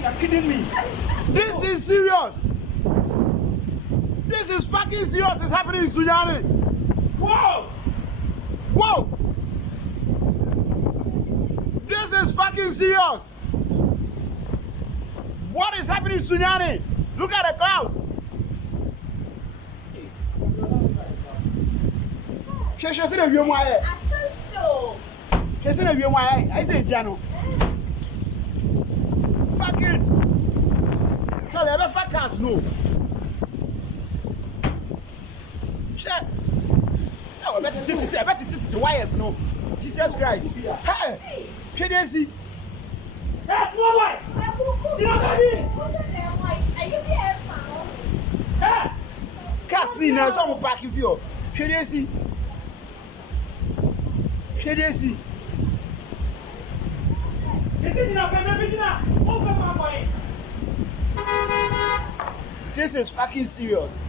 You're kidding me. This is serious. This is fucking serious. It's happening in Sunyani. Whoa! Whoa! This is fucking serious. What is happening in Sunyani? Look at the clouds. She's in a view. I say, Jano. Fucking. Tell you, fuck cars, no. Shit. Oh, I bet it's wires, no. Jesus Christ. Hey, can you see? That's my wife! You know what I mean? Hey! Cast me now, someone packing for you. Can you see? Can you see? This is fucking serious.